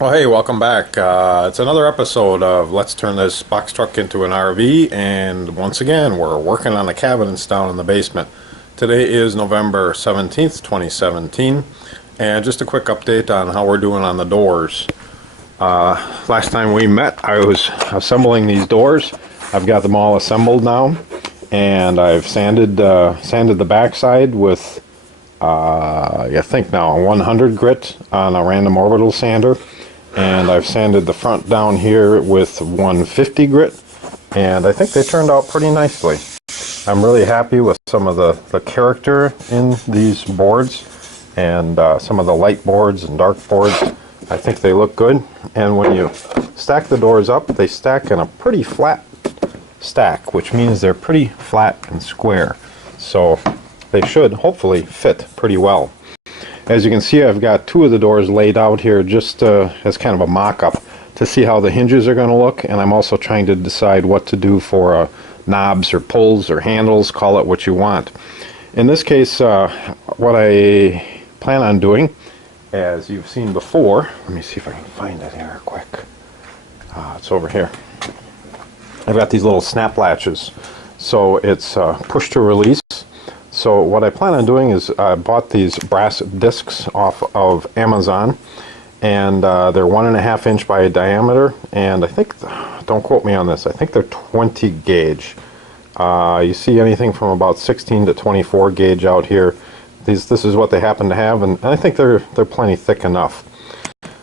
Well, hey, welcome back. It's another episode of Let's Turn This Box Truck into an RV, and once again, we're working on the cabinets down in the basement. Today is November 17th, 2017, and just a quick update on how we're doing on the doors. Last time we met, I was assembling these doors. I've got them all assembled now, and I've sanded the backside with, I think now, a 100 grit on a random orbital sander. And I've sanded the front down here with 150 grit, and I think they turned out pretty nicely. I'm really happy with some of the character in these boards, and some of the light boards and dark boards. I think they look good, and when you stack the doors up, they stack in a pretty flat stack, which means they're pretty flat and square. So they should hopefully fit pretty well. As you can see, I've got two of the doors laid out here just as kind of a mock-up to see how the hinges are going to look, and I'm also trying to decide what to do for knobs or pulls or handles, call it what you want. In this case, what I plan on doing, as you've seen before, let me see if I can find it here quick. It's over here. I've got these little snap latches, so it's push to release. So what I plan on doing is I bought these brass discs off of Amazon, and they're 1.5 inch by diameter, and I think, don't quote me on this, I think they're 20 gauge. You see anything from about 16 to 24 gauge out here. This is what they happen to have, and I think they're plenty thick enough.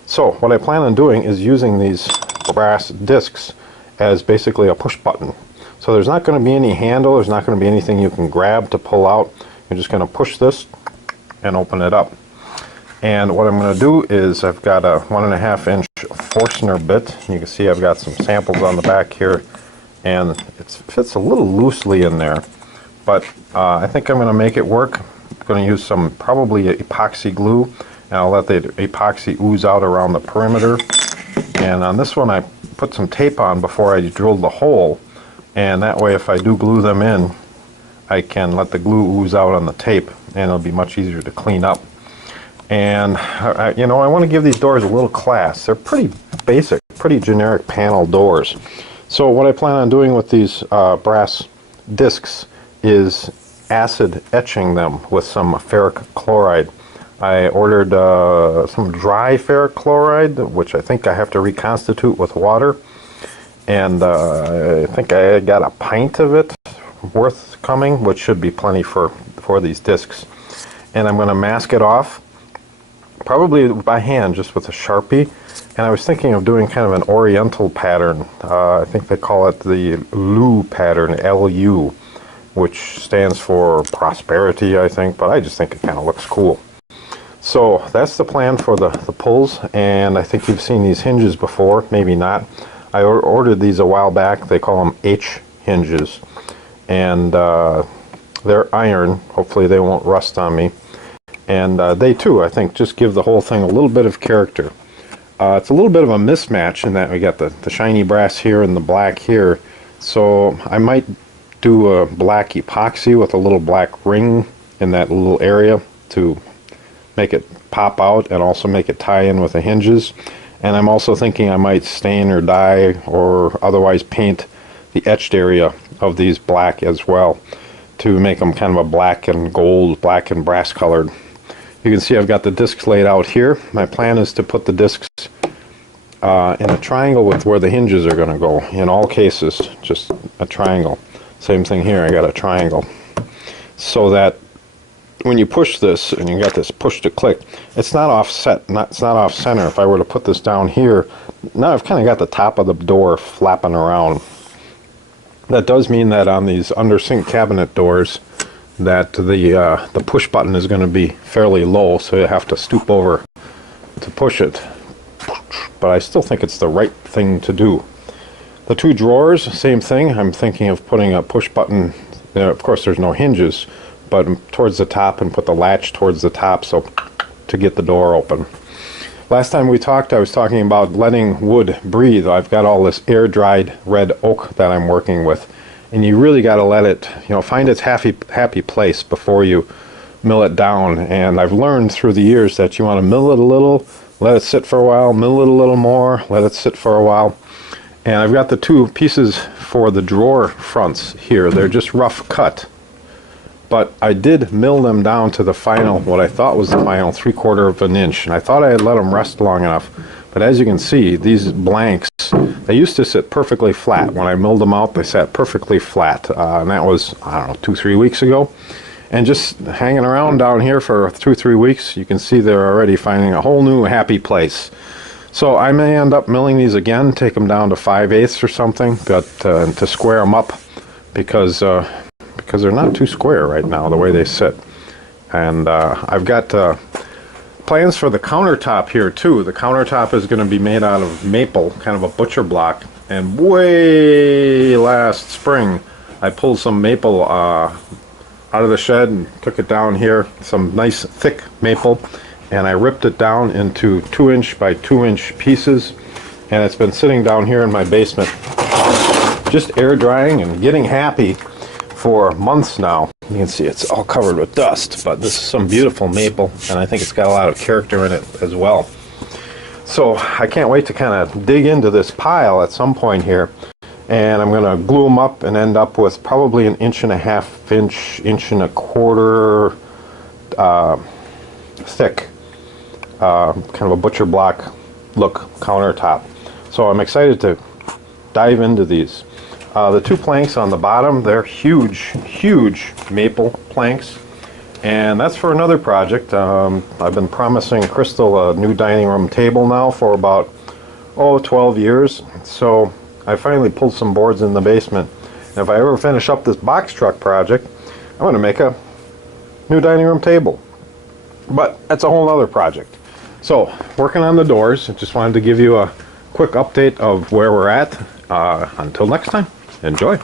So what I plan on doing is using these brass discs as basically a push button. So there's not going to be any handle, there's not going to be anything you can grab to pull out. You're just going to push this and open it up. And what I'm going to do is I've got a 1.5 inch Forstner bit. You can see I've got some samples on the back here, and it fits a little loosely in there. But I think I'm going to make it work. I'm going to use some probably epoxy glue, and I'll let the epoxy ooze out around the perimeter. And on this one I put some tape on before I drilled the hole. And that way, if I do glue them in, I can let the glue ooze out on the tape, and it'll be much easier to clean up. And, I want to give these doors a little class. They're pretty basic, pretty generic panel doors. So what I plan on doing with these brass discs is acid etching them with some ferric chloride. I ordered some dry ferric chloride, which I think I have to reconstitute with water. And I think I got a pint of it worth coming, which should be plenty for these discs. And I'm going to mask it off, probably by hand, just with a Sharpie. And I was thinking of doing kind of an oriental pattern. I think they call it the LU pattern, L-U, which stands for prosperity, I think, but I just think it kind of looks cool. So that's the plan for the pulls, and I think you've seen these hinges before, maybe not. I ordered these a while back. They call them H hinges, and they're iron. Hopefully they won't rust on me. And they too, I think, just give the whole thing a little bit of character. It's a little bit of a mismatch in that we got the shiny brass here and the black here. So I might do a black epoxy with a little black ring in that little area to make it pop out and also make it tie in with the hinges. And I'm also thinking I might stain or dye or otherwise paint the etched area of these black as well to make them kind of a black and gold, black and brass colored. You can see I've got the discs laid out here. My plan is to put the discs in a triangle with where the hinges are going to go. In all cases, just a triangle. Same thing here, I got a triangle. So that when you push this, and you got this push to click, it's not offset, it's not off center. If I were to put this down here, now I've kind of got the top of the door flapping around. That does mean that on these under sink cabinet doors, that the push button is going to be fairly low, so you have to stoop over to push it. But I still think it's the right thing to do. The two drawers, same thing. I'm thinking of putting a push button. Of course, there's no hinges, but towards the top, and put the latch towards the top so to get the door open. Last time we talked, I was talking about letting wood breathe. I've got all this air-dried red oak that I'm working with, and you really got to let it, find its happy place before you mill it down. And I've learned through the years that you want to mill it a little, let it sit for a while, mill it a little more, let it sit for a while. And I've got the two pieces for the drawer fronts here. They're just rough cut. But I did mill them down to the final, what I thought was the final 3/4 of an inch. And I thought I had let them rest long enough. But as you can see, these blanks, they used to sit perfectly flat. When I milled them out, they sat perfectly flat. And that was, I don't know, 2-3 weeks ago. And just hanging around down here for 2-3 weeks, you can see they're already finding a whole new happy place. So I may end up milling these again, take them down to 5/8 or something, but to square them up, because they're not too square right now the way they sit. And I've got plans for the countertop here too. The countertop is going to be made out of maple, kind of a butcher block. And way last spring, I pulled some maple out of the shed and took it down here, some nice thick maple, and I ripped it down into 2-inch by 2-inch pieces, and it's been sitting down here in my basement just air drying and getting happy for months now. You can see it's all covered with dust, but this is some beautiful maple, and I think it's got a lot of character in it as well. So I can't wait to kind of dig into this pile at some point here, and I'm going to glue them up and end up with probably an 1.5 inch, 1.25 thick, kind of a butcher block look countertop. So I'm excited to dive into these. The two planks on the bottom, they're huge maple planks, and that's for another project. I've been promising Crystal a new dining room table now for about 12 years. So I finally pulled some boards in the basement. And if I ever finish up this box truck project, I'm going to make a new dining room table. But that's a whole other project. So, working on the doors. I just wanted to give you a quick update of where we're at. Until next time, enjoy.